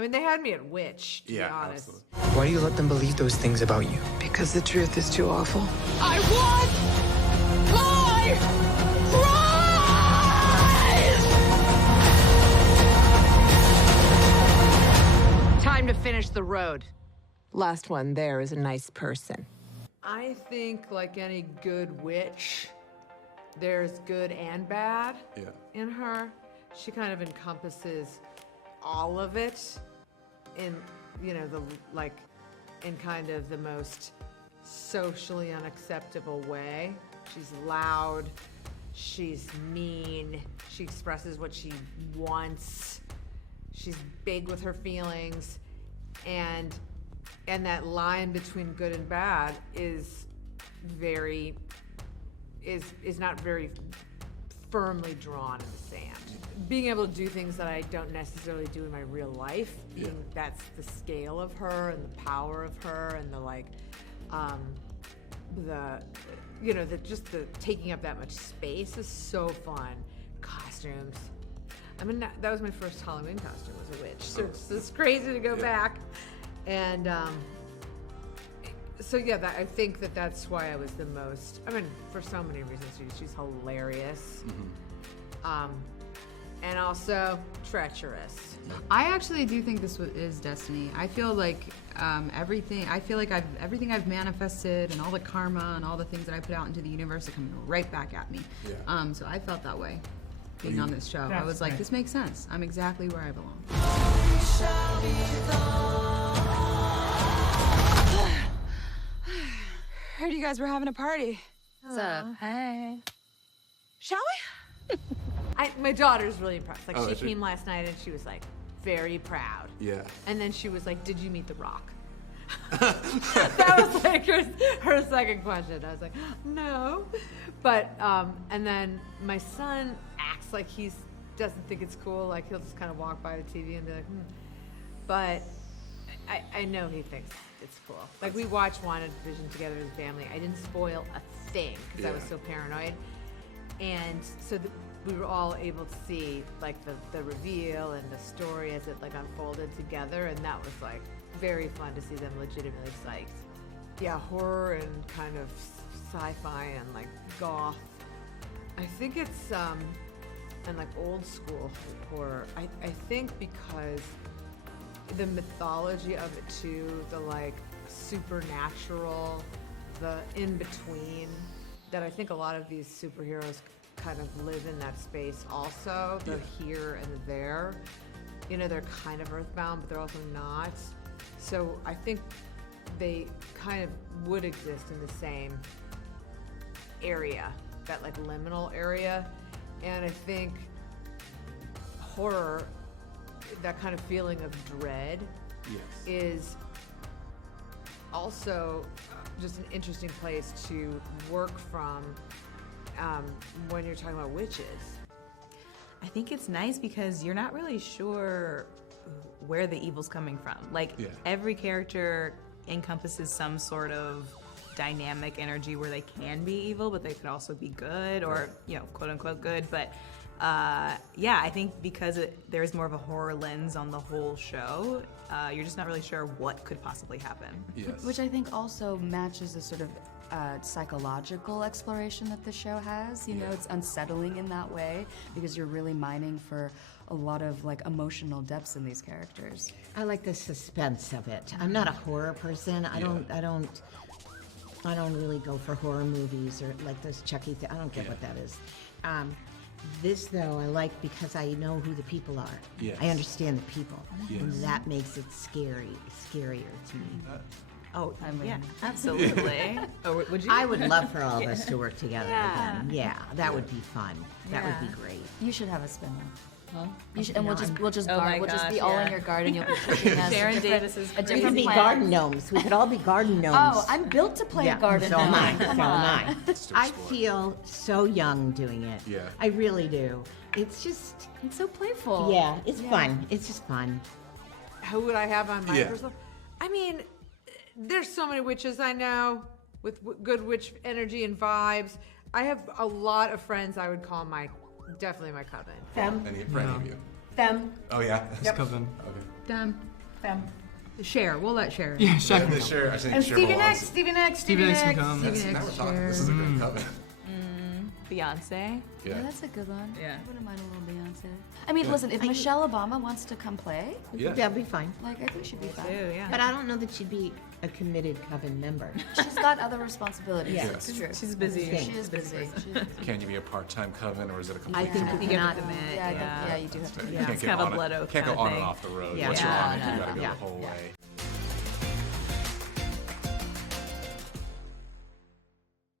I mean, they had me at witch, to be honest. Absolutely. Why do you let them believe those things about you? Because the truth is too awful. I want my prize! Time to finish the road. Last one there is a nice person. I think, like any good witch, there's good and bad in her. She kind of encompasses all of it in, you know, in kind of the most socially unacceptable way. She's loud, she's mean, she expresses what she wants, she's big with her feelings, and that line between good and bad is not very firmly drawn in the sand. Being able to do things that I don't necessarily do in my real life, that's the scale of her and the power of her and just the taking up that much space is so fun. Costumes. I mean, that was my first Halloween costume, was a witch. So it's crazy to go back. And I think that's why I was the most, I mean, for so many reasons. She's hilarious. And also treacherous. I actually do think this is destiny. I feel like everything I've manifested and all the karma and all the things that I put out into the universe are coming right back at me. So I felt that way being on this show. I was like, this makes sense. I'm exactly where I belong. Heard you guys were having a party. What's up? Hey. Shall we? My daughter's really impressed. Like, she came last night and she was like very proud. Yeah. And then she was like, "Did you meet The Rock?" That was like her second question. I was like, "No," but and then my son acts like he doesn't think it's cool. Like, he'll just kind of walk by the TV and be like, But I know he thinks it's cool. Like, we watched WandaVision together as a family. I didn't spoil a thing because I was so paranoid, and so we were all able to see like the reveal and the story as it like unfolded together, and that was like very fun to see them legitimately psyched. Yeah, horror and kind of sci-fi and like goth. I think it's and like old school horror. I think because the mythology of it too, the like supernatural, the in-between, that I think a lot of these superheroes kind of live in that space also. They're here and there. You know, they're kind of earthbound, but they're also not. So I think they kind of would exist in the same area, that like liminal area. And I think horror, that kind of feeling of dread, is also just an interesting place to work from when you're talking about witches. I think it's nice because you're not really sure where the evil's coming from. Like, every character encompasses some sort of dynamic energy where they can be evil, but they could also be good, or, you know, quote unquote good. But I think because there's more of a horror lens on the whole show, you're just not really sure what could possibly happen. Which I think also matches the sort of psychological exploration that the show has. You know, it's unsettling in that way because you're really mining for a lot of like emotional depths in these characters. I like the suspense of it. I'm not a horror person. I don't really go for horror movies or like those Chucky things. I don't get what that is. This though I like because I know who the people are. I understand the people, and that makes it scarier to me. Absolutely. Would you? I would love for all of us to work together again. Yeah, that would be fun. That would be great. You should have a spin-off. Huh? You should, and we'll just gosh, be all in your garden. You'll be cooking us Sharon Davis's a We different could be plan. garden gnomes. We could all be garden gnomes. Oh, I'm built to play a garden so am I. gnome. Come So on. am I. I feel so young doing it. Yeah. I really do. It's just, It's so playful. yeah, it's fun. It's just fun. Who would I have on my personal? I mean, there's so many witches I know with good witch energy and vibes. I have a lot of friends I would call definitely my coven. Them. Any friend of you? Them. Oh yeah. Coven. Okay. Them. Cher. We'll let Cher. Yeah, Shaq. And the Cher, I think And Cher Stevie belongs. Nicks. Stevie Nicks. Stevie Nicks can come. Stevie Now Nicks. we're talking. Cher. This is a good coven. Beyonce. Yeah, that's a good one. Yeah. I wouldn't mind a little Beyonce. I mean, listen, if Michelle Obama wants to come play, Yeah. That'd be fine. like, I think she'd be fine. Ew, yeah. But I don't know that she'd be a committed coven member. She's got other responsibilities. Yeah. It's true. She's busy. She is busy. She is busy. Can you be a part-time coven, or is it a complete? I think I you think you have cannot. to commit. Yeah, you do have to. You Yeah, can't it's get kind of on a blood it. oath Can't go kind of on and thing. off the road. Yeah. Once you're Yeah, on it, you no, gotta go yeah. the whole way.